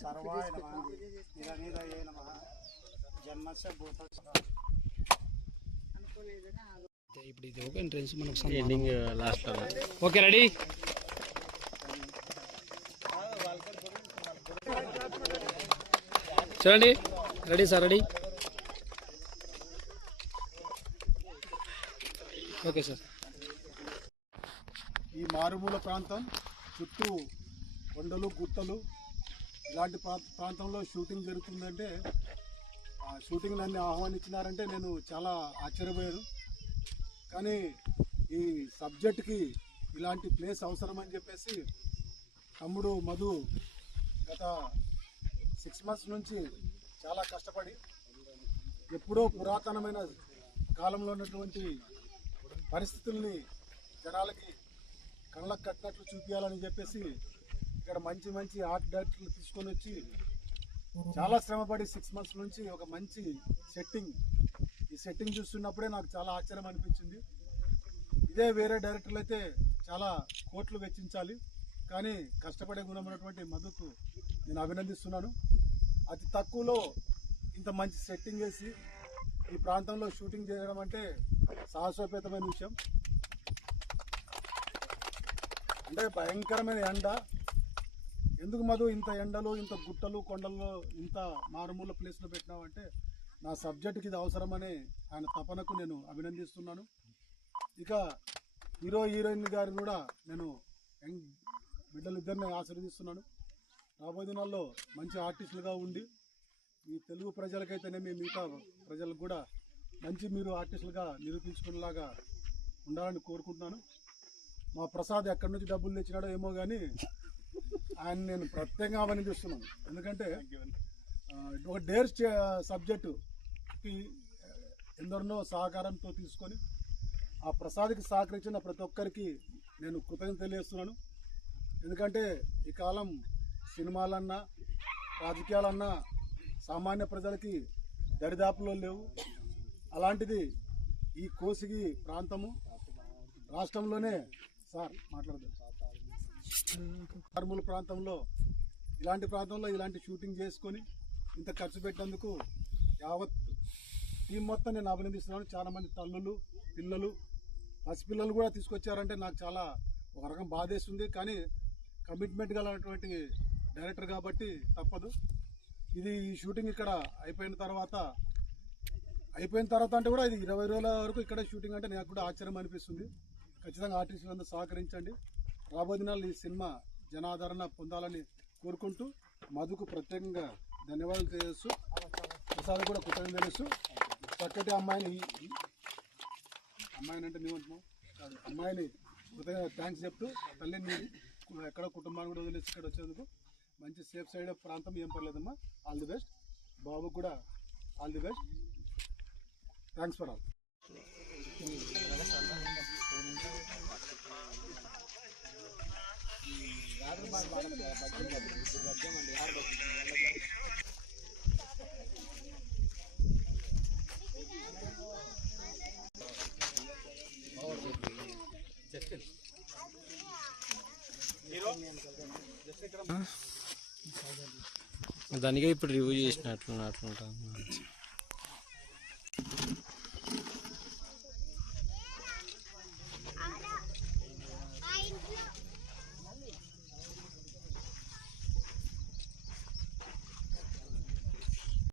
సర్వాయ నమః నిరనిరయే నమః జన్మస్య భూత ఇప్పుడు ఇది ఓకే ఎంట్రన్స్ మనకు ఎండింగ్ లాస్ట్ ఓకే రెడీ చూడండి ready sir ready okay sir. ఈ మారుమూల ప్రాంతం చుట్టూ కొండలు గుట్టలు ఇలాంటి ప్రాంతంలో షూటింగ్ జరుగుతుందంటే ఆ షూటింగ్ నన్ను ఆహ్వానించినారంటే నేను చాలా ఆశ్చర్యపోయాను. కానీ ఈ సబ్జెక్ట్కి ఇలాంటి ప్లేస్ అవసరమని చెప్పేసి తమ్ముడు మధు గత 6 months నుంచి చాలా కష్టపడి ఎప్పుడో పురాతనమైన కాలంలో ఉన్నటువంటి పరిస్థితుల్ని జనాలకి కళ్ళకు కట్టినట్లు చూపించాలని చెప్పేసి ఇక్కడ మంచి మంచి ఆర్ట్ డైరెక్టర్లు తీసుకొని వచ్చి చాలా శ్రమపడి 6 months నుంచి ఒక మంచి ఈ సెట్టింగ్ చూస్తున్నప్పుడే నాకు చాలా ఆశ్చర్యం అనిపించింది. ఇదే వేరే డైరెక్టర్లు అయితే చాలా కోట్లు వెచ్చించాలి, కానీ కష్టపడే గుణం ఉన్నటువంటి మధుకు నేను అభినందిస్తున్నాను. అతి తక్కువలో ఇంత మంచి సెట్టింగ్ వేసి ఈ ప్రాంతంలో షూటింగ్ చేయడం అంటే సాహసోపేతమైన విషయం. అంటే భయంకరమైన ఎండ. ఎందుకు మధు ఇంత ఎండలు, ఇంత గుట్టలు, కొండల్లో, ఇంత మారుమూల ప్లేస్లో పెట్టినావంటే నా సబ్జెక్టుకి ఇది అవసరమని ఆయన తపనకు నేను అభినందిస్తున్నాను. ఇక హీరోయిన్ గారిని కూడా నేను బిడ్డలిద్దరిని ఆశీర్వదిస్తున్నాను. రాబోయే దినాల్లో మంచి ఆర్టిస్టులుగా ఉండి ఈ తెలుగు ప్రజలకైతేనేమి మిగతా ప్రజలకు కూడా మీరు ఆర్టిస్టులుగా నిరూపించుకునేలాగా ఉండాలని కోరుకుంటున్నాను. మా ప్రసాద్ ఎక్కడి నుంచి డబ్బులు తెచ్చినాడో ఏమో కానీ ఆయన నేను ప్రత్యేకంగా అభినందిస్తున్నాను. ఎందుకంటే ఒక డేర్ సబ్జెక్టుకి ఎందరినో సహకారంతో తీసుకొని ఆ ప్రసాద్కి సహకరించిన ప్రతి ఒక్కరికి నేను కృతజ్ఞత తెలియజేస్తున్నాను. ఎందుకంటే ఈ కాలం సినిమాలన్నా రాజకీయాలన్నా సామాన్య ప్రజలకి దరిదాపులో లేవు. అలాంటిది ఈ కోసిగి ప్రాంతము రాష్ట్రంలోనే మారుమూల ప్రాంతంలో ఇలాంటి షూటింగ్ చేసుకొని ఇంత ఖర్చు పెట్టినందుకు యావత్ టీం మొత్తం నేను అభినందిస్తున్నాను. చాలామంది తల్లులు, పిల్లలు, పసిపిల్లలు కూడా తీసుకొచ్చారంటే నాకు చాలా ఒక రకం బాధేస్తుంది. కానీ కమిట్మెంట్ గలటువంటి డైరెక్టర్ కాబట్టి తప్పదు. ఈ షూటింగ్ ఇక్కడ అయిపోయిన తర్వాత అంటే కూడా ఇది 20 రోజుల వరకు ఇక్కడ షూటింగ్ అంటే నాకు కూడా ఆశ్చర్యం అనిపిస్తుంది. ఖచ్చితంగా ఆర్టిస్టులందరూ సహకరించండి. రాబోయే దినాలు ఈ సినిమా జనాదరణ పొందాలని కోరుకుంటూ మధుకు ప్రత్యేకంగా ధన్యవాదాలు తెలియజేస్తూ ప్రసాద్ కూడా కృతజ్ఞతలు తెలుస్తూ చక్కటి అమ్మాయిని అంటే నీవంటున్నావు కాదు అమ్మాయిని కృతజ్ఞత థ్యాంక్స్ చెప్తూ తల్లిని ఎక్కడ కుటుంబాన్ని కూడా వదిలేసి ఇక్కడ వచ్చేందుకు మంచి సేఫ్ సైడ్ ప్రాంతం ఏం పర్లేదమ్మా. All the best. బాబు కూడా all the best. Thanks for all. దానికే ఇప్పుడు రివ్యూ చేసినట్లుంటాను.